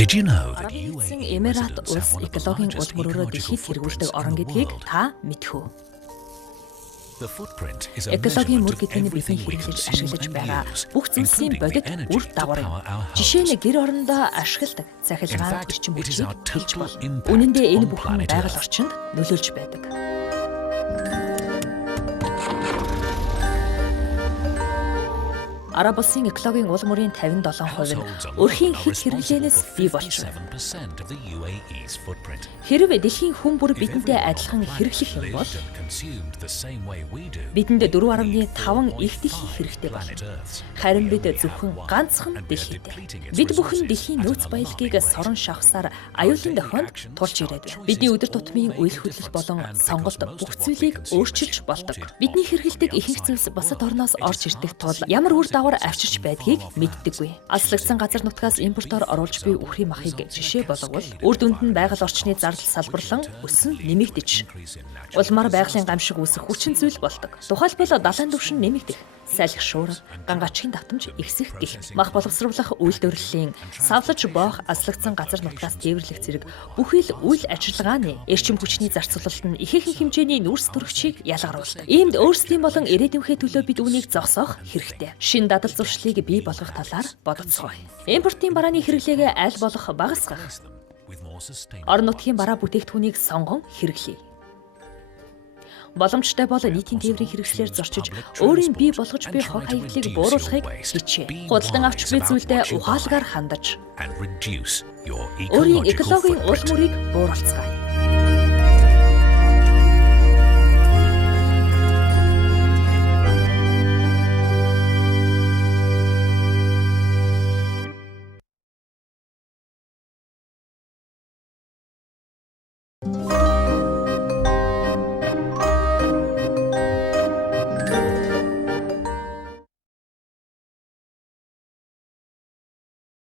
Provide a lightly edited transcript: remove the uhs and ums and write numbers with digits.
Did you know that Арабын нэгдсэн UAE Эмират residents улс have one of the экологийн largest улмөрөөрөө ecological дэлхийд хэрэгүүлдэг footprints орон in the гэдгийг world? та мэдэх үү? The footprint is a Экологийн measurement мөр of гэдэг нь бидний everything we хэрэглэж consume ашиглаж and байгаа use, бүх зүйлсийн including бодит the energy үр to дагавар юм. power our Жишээ нь homes. гэр орондоо ашигладаг цахилгаан In fact, эрчим it is хүчийг our хэлж total болно. impact Үнэн дээр энэ on бүхэн planet байгаль Earth. орчинд нөлөөлж байдаг. Араб улсын экологийн уул мөрийн 57% нь өрхийн хэт хэрэглээнээс бий болж байна. 57% of the UAE's footprint. Хэрвээ дэлхийн хүн бүр If бидэнтэй everyone адилхан хэрэглэх юм бол lived and consumed the same way we do, бидэнд 4.5 их 4.5 дэлхий хэрэгтэй болно. planet Earths. Харин бид зөвхөн ганцхан дэлхийтэй. Бид бүхэн дэлхийн нөөц баялагийг сорон шавхсаар аюулын дохионд тулж ирээд байна. Бидний өдөр тутмын үйл хөдлөл болон сонголт бүх зүйлийг өөрчилж болдог. Бидний хэрэгэлдэг ихэнх зүйлс бусад орноос орж ирдэг тул ямар үр дагавар авчирч байдгийг мэддэггүй. Аслагдсан газар нутгаас импортоор оруулж буй үхрийн махыг жишээ болговол үр дүнд нь байгаль орчны зардал салбарлан өсөн нэмэгдэж, улмаар байгалийн гамшиг үүсэх хүчин зүйл болдог. Тухайлбал далайн түвшин нэмэгдэх, салхи шуурга, гангачийн давтамж ихсэх гэх мах боловсруулах үйлдвэрлэлийн савлаж боох аслагдсан газар нутгаас дээвэрлэх зэрэг бүхий л үйл ажиллагааны эрчим хүчний зарцуулалт нь ихээхэн хэмжээний нүүрс төрөгчийг ялгаруулдаг. Иймд өөрсдийн болон ирээдүйнхээ төлөө бид үүнийг зогсоох хэрэгтэй. Шин дадал зуршлыг бий болгох талаар бодоцгоё. Импортын барааны хэрэглээгээ аль болох багасгах, With more sustainable орон нутгийн бараа бүтээгдэхүүнийг сонгон хэрэглэе. Боломжтой бол нийтийн тээврийн хэрэгслээр зорчиж өөрийн бий болгож буй хог хаягдлыг бууруулахыг хичээ. Худалдан авч буй зүйлдээ ухаалгаар хандаж and reduce your өөрийн ecological экологийн уул footprint. мөрийг бууруулцгаая.